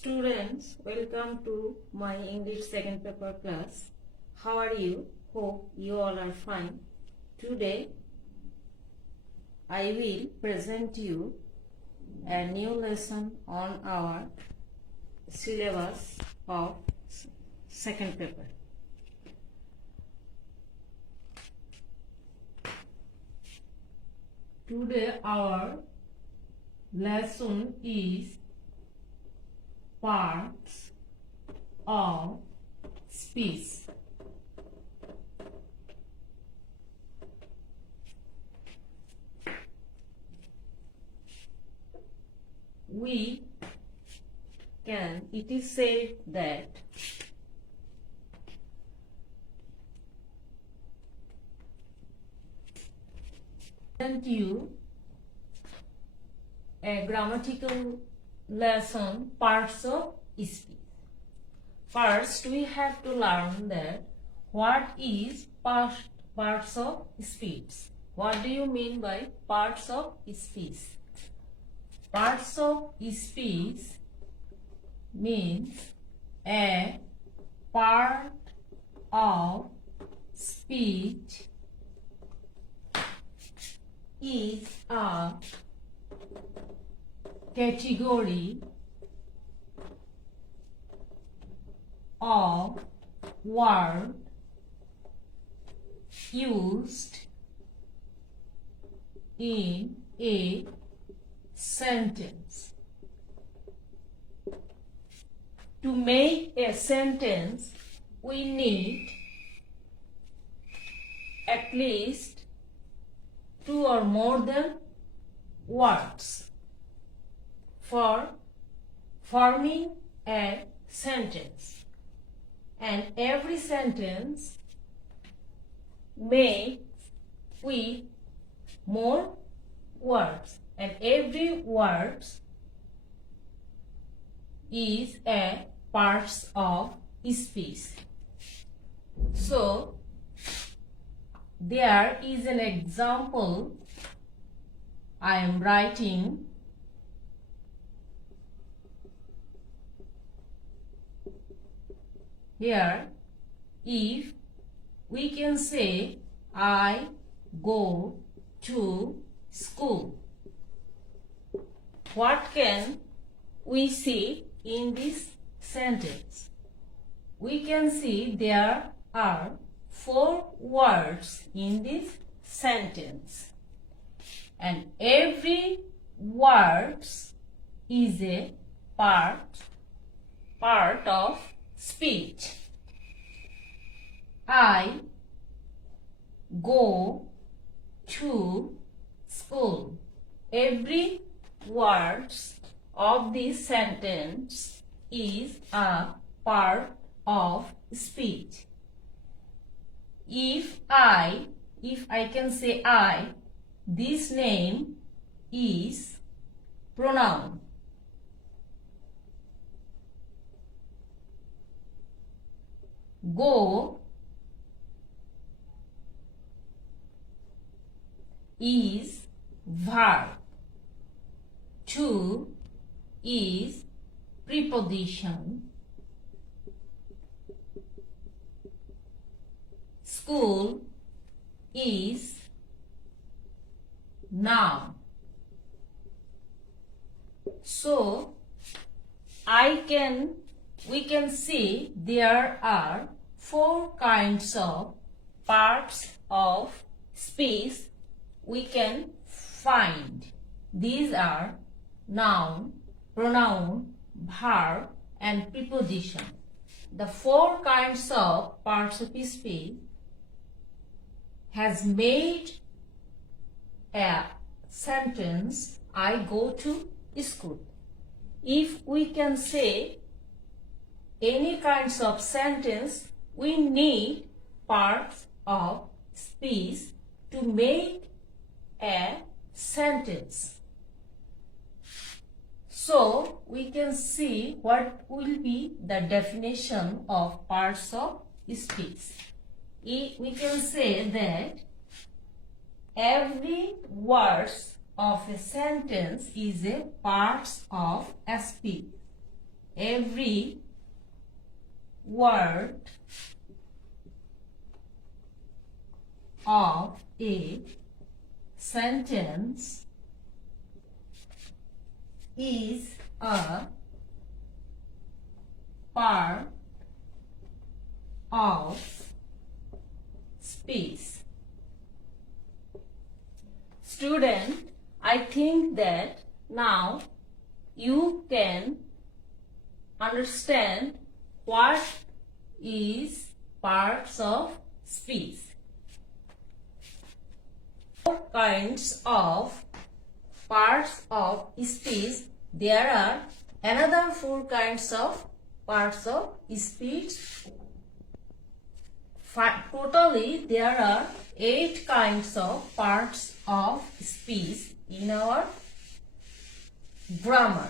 Students, welcome to my English second paper class. How are you? Hope you all are fine. Today, I will present you a new lesson on our syllabus of second paper. Today, our lesson is parts of speech. It is said that present you a grammatical lesson, parts of speech. First, we have to learn that what is parts of speech. What do you mean by parts of speech? Parts of speech means a part of speech is a category of word used in a sentence. To make a sentence, we need at least 2 or more than words for forming a sentence, and every sentence made with more words, and every word is a part of speech. So there is an example I am writing. Here, if we can say, I go to school, what can we see in this sentence? We can see there are 4 words in this sentence, and every word is a part of speech. I go to school. Every word of this sentence is a part of speech. If I can say I, this name is pronoun. Go is verb. To is preposition. School is noun. So we can see there are 4 kinds of parts of speech we can find. These are noun, pronoun, verb, and preposition. The 4 kinds of parts of speech has made a sentence, I go to school. If we can say any kinds of sentence, we need parts of speech to make a sentence. So we can see what will be the definition of parts of speech. We can say that every word of a sentence is a part of a speech. every word of a sentence is a part of speech. Student, I think that now you can understand what is parts of speech. Four kinds of parts of speech. There are another four kinds of parts of speech. Totally, there are 8 kinds of parts of speech in our grammar.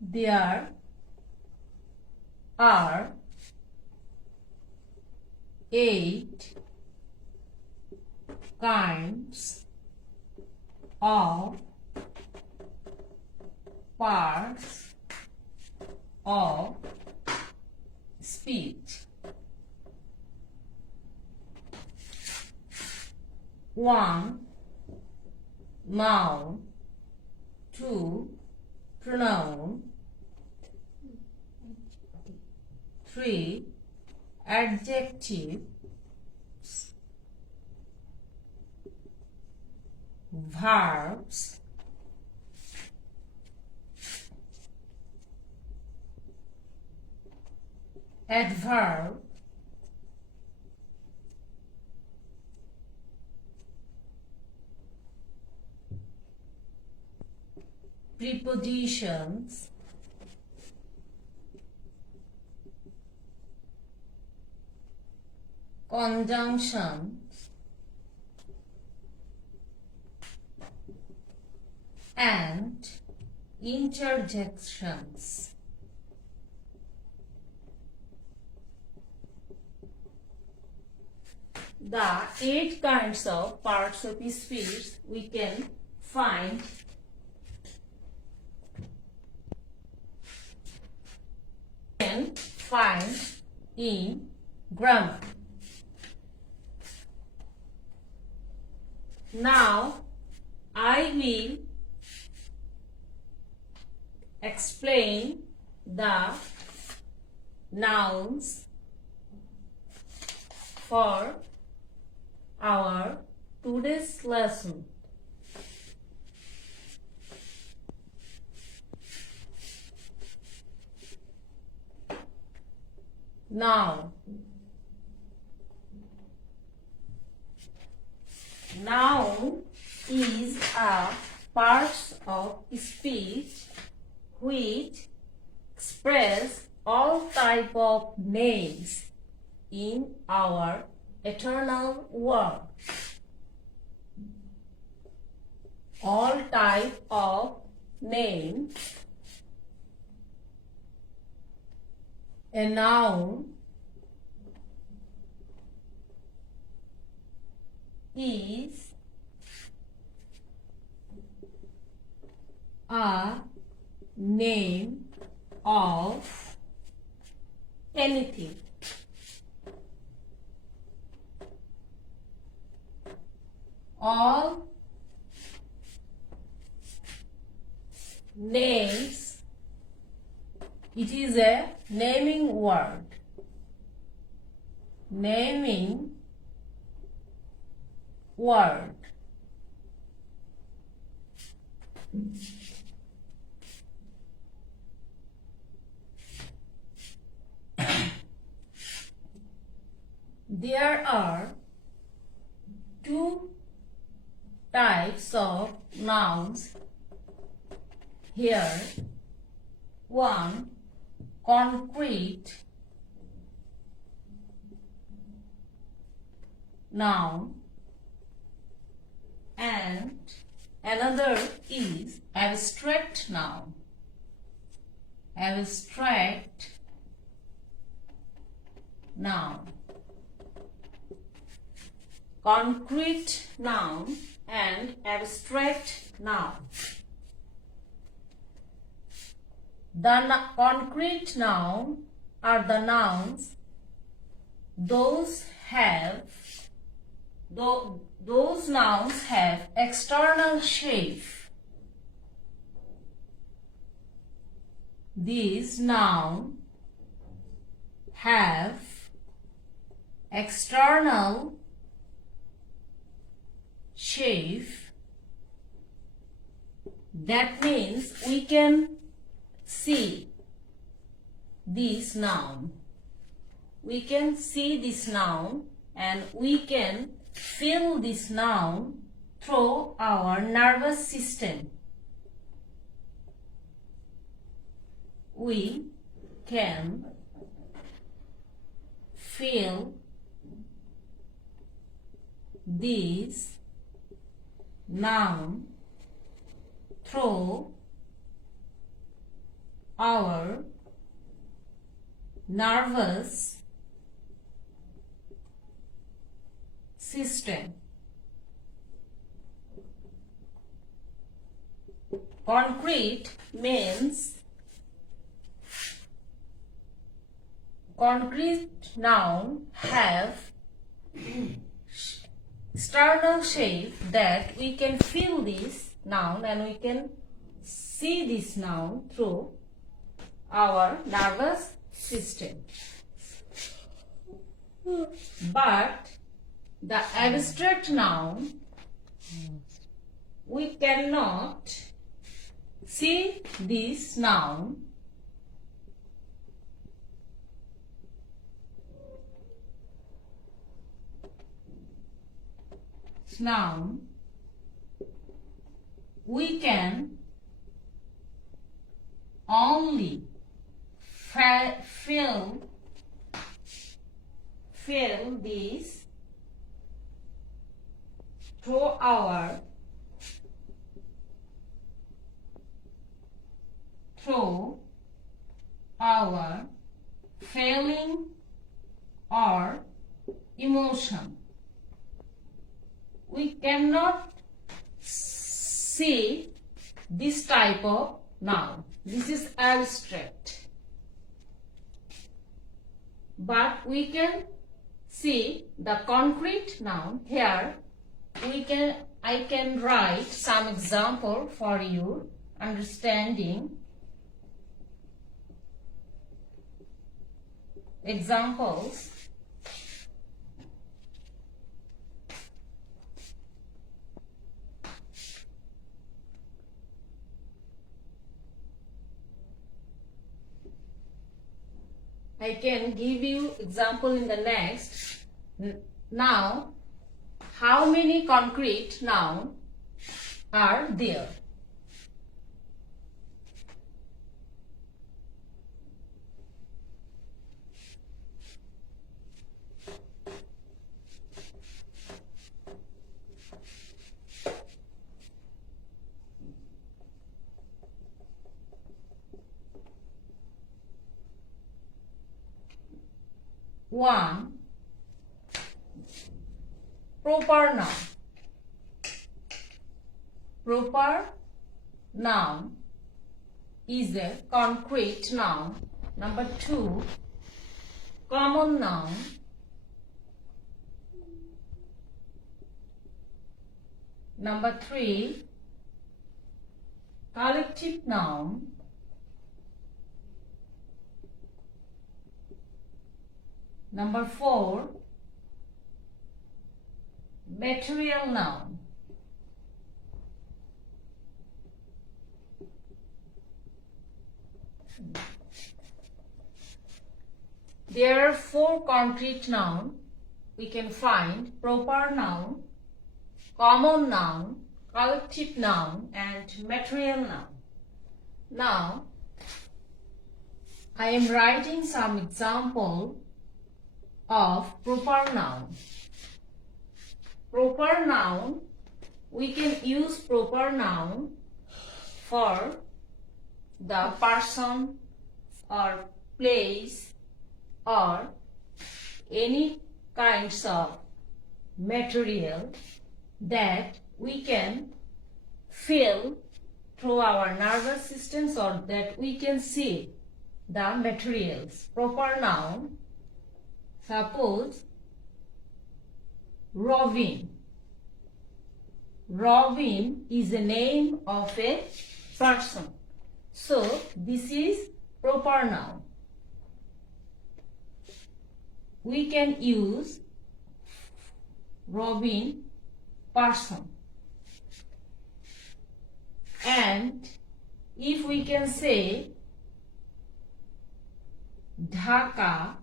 There are 8 kinds of parts of speech. 1. Noun. 2. Pronoun. 3. Adjective. Verbs. Adverb. Prepositions. Conjunctions. And interjections. The 8 kinds of parts of speech we can find in grammar. Now I will explain the nouns for our today's lesson. Noun. Noun is a part of speech which express all type of names in our eternal world. All type of names. A noun is a name of anything. All names, it is a naming word. Naming word. There are 2 types of nouns here. 1. Concrete noun, and another is abstract noun. Abstract noun. Concrete noun and abstract noun. concrete noun are the nouns those nouns have external shape. These nouns have external shape. That means we can see this noun. We can see this noun and we can feel this noun through our nervous system. We can feel this noun through our nervous system. Concrete means concrete noun have external shape that we can feel this noun and we can see this noun through our nervous system. But the abstract noun, we cannot see this noun. We can only feel this through our feeling or emotion. We cannot see this type of noun. This is abstract. But we can see the concrete noun. Here I can write some example for you understanding. Examples. I can give you example in the next. Now, how many concrete nouns are there? One, proper noun. Proper noun is a concrete noun. Number 2, common noun. Number 3, collective noun. Number 4, material noun. There are 4 concrete nouns we can find: proper noun, common noun, collective noun, and material noun. Now, I am writing some example of proper noun. Proper noun, we can use proper noun for the person or place or any kinds of material that we can feel through our nervous system so that we can see the materials. Proper noun, suppose Robin. Robin is the name of a person. So this is proper noun. We can use Robin person. And if we can say Dhaka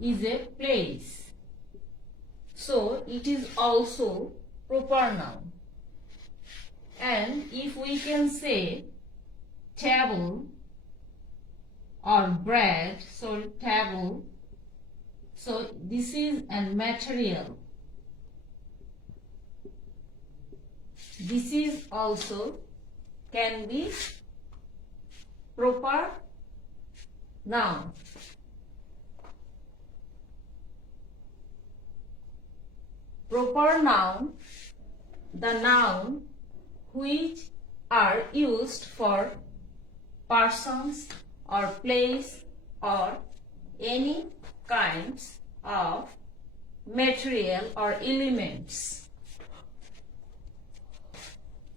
is a place, so it is also proper noun. And if we can say table or bread, so table, so this is a material. This is also can be proper noun. Proper noun, the noun which are used for persons or place or any kinds of material or elements.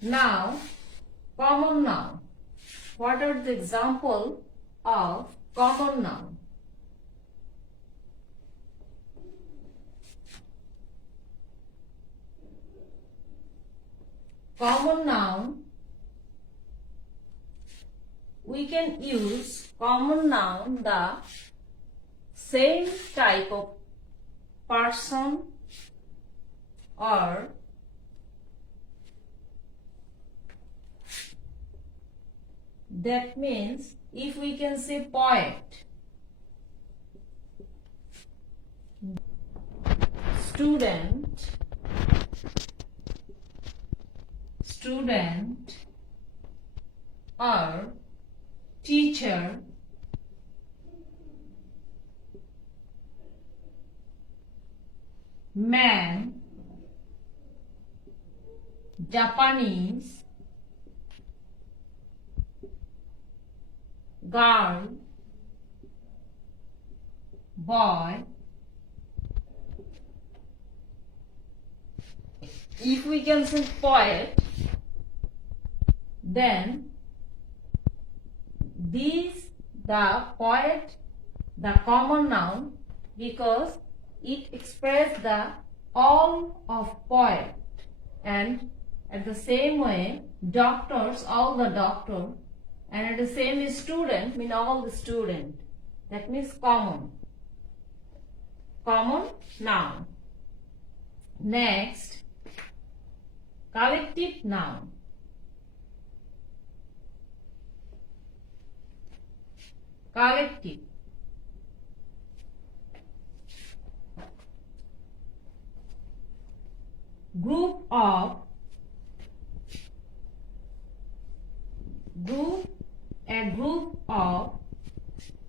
Now, common noun. What are the example of common noun? Common noun, we can use common noun the same type of person or that means if we can say poet, student, or teacher, man, Japanese, girl, boy. If we can say poet, then the poet, the common noun, because it expresses the all of poet, and at the same way doctors, all the doctor, and at the same student mean all the student. That means common noun. Next, collective noun. Collective. Group of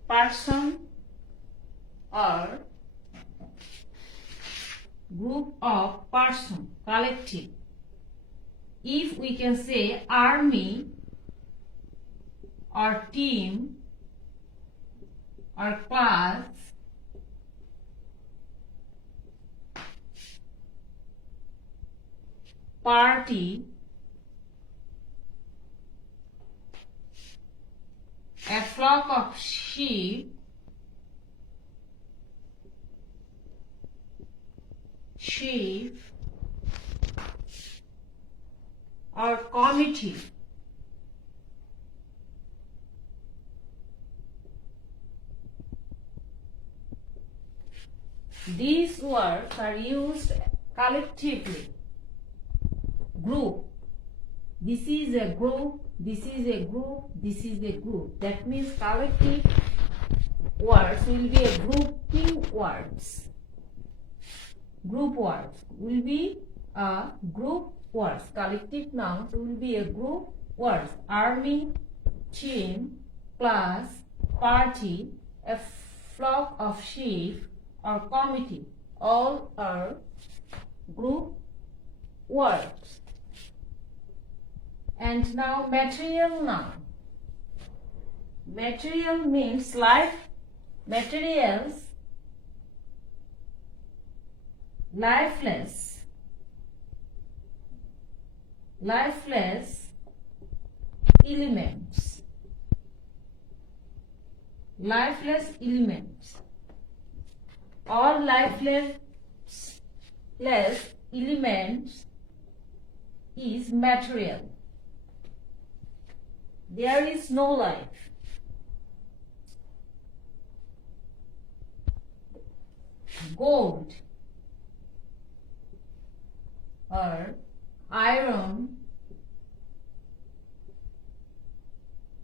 person or group of person, collective. If we can say army or team or class, party, a flock of sheep, or committee. These words are used collectively. Group. This is a group, this is a group, this is a group. That means collective words will be a grouping words. Group words will be a group words. Collective nouns will be a group words. Army, team, class, party, a flock of sheep, or committee. All are group words. And now material noun. Material means life, materials, lifeless, lifeless elements, lifeless elements. All lifeless elements is material. There is no life. Gold or iron,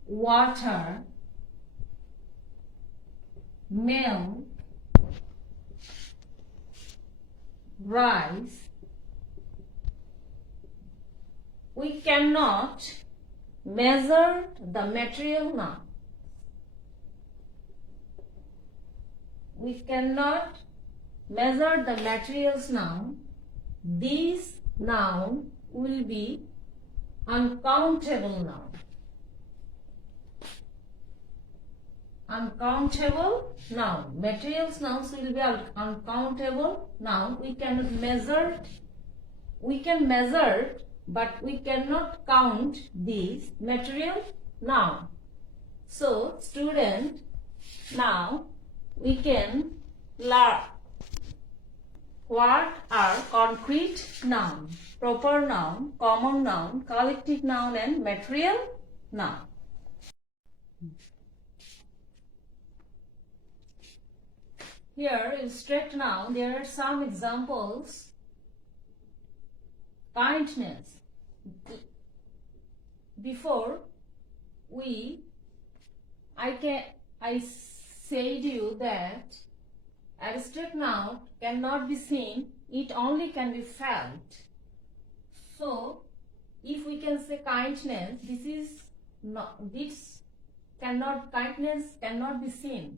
water, milk, rice. We cannot measure the material now. We cannot measure the materials now. These noun will be uncountable noun. Uncountable noun. Materials nouns will be uncountable noun. We cannot measure. We can measure, but we cannot count these material noun. So, student, now we can learn what are concrete noun, proper noun, common noun, collective noun, and material noun. Here in straight noun, there are some examples. Kindness. Before I said you that abstract noun cannot be seen, it only can be felt. So if we can say kindness, kindness cannot be seen,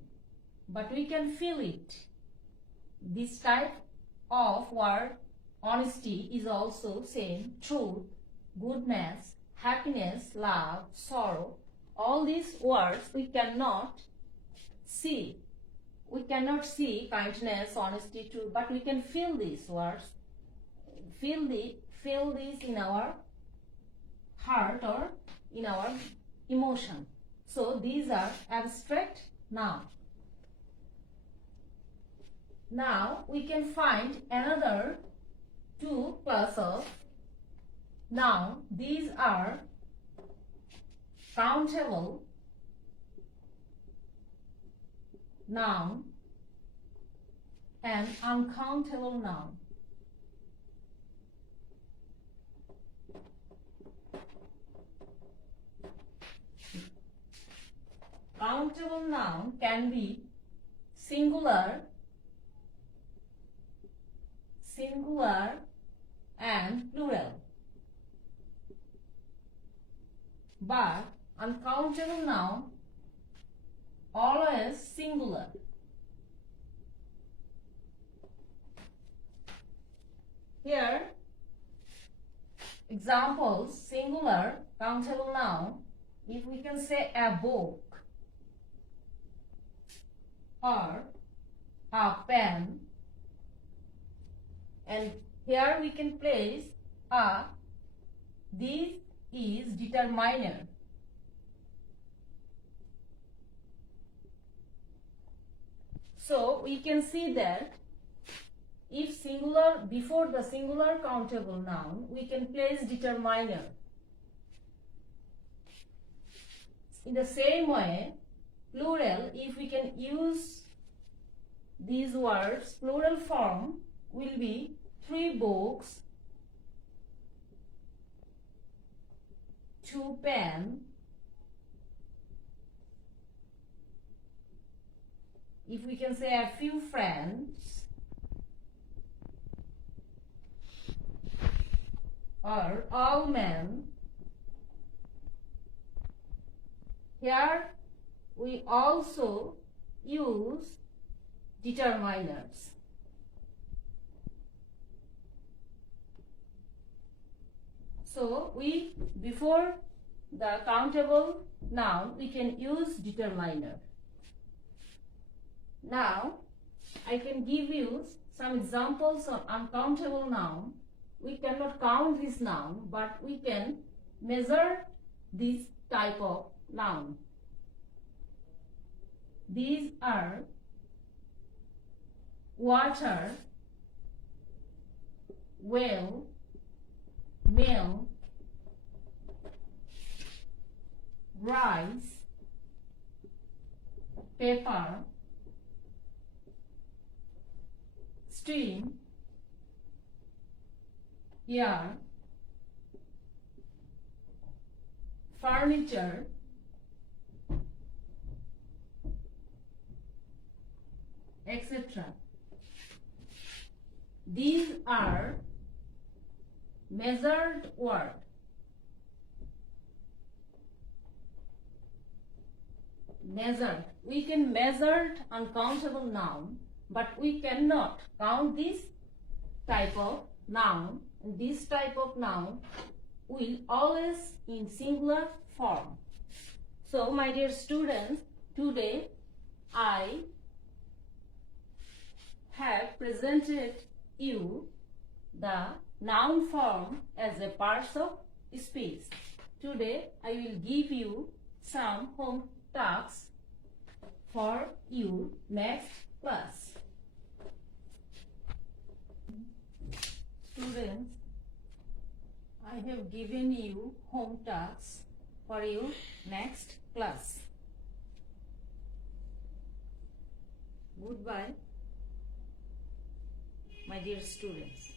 but we can feel it. This type of word, honesty, is also same. Truth, goodness, happiness, love, sorrow. All these words we cannot see. We cannot see kindness, honesty, truth, but we can feel these words. Feel this in our heart or in our emotion. So these are abstract noun. Now we can find another two class of noun. These are countable noun and uncountable noun. Countable noun can be singular and plural, but uncountable noun always singular. Here examples, singular countable noun. If we can say a book or a pen, and here we can place a, this is determiner. So we can see that if singular, before the singular countable noun, we can place determiner. In the same way, plural, if we can use these words, plural form will be 3 books, 2 pen. If we can say a few friends, or all men. Here we also use determiners. So before the countable noun, we can use determiner. Now, I can give you some examples of uncountable noun. We cannot count this noun, but we can measure this type of noun. These are water, well, meal, rice, pepper, steam, yarn, furniture, etc. These are measured word. Measured. We can measure uncountable noun, but we cannot count this type of noun. And this type of noun will always in singular form. So, my dear students, today I have presented you the noun form as a part of speech. Today I will give you some home tasks for you next class. Students, I have given you home tasks for you next class. Goodbye, my dear students.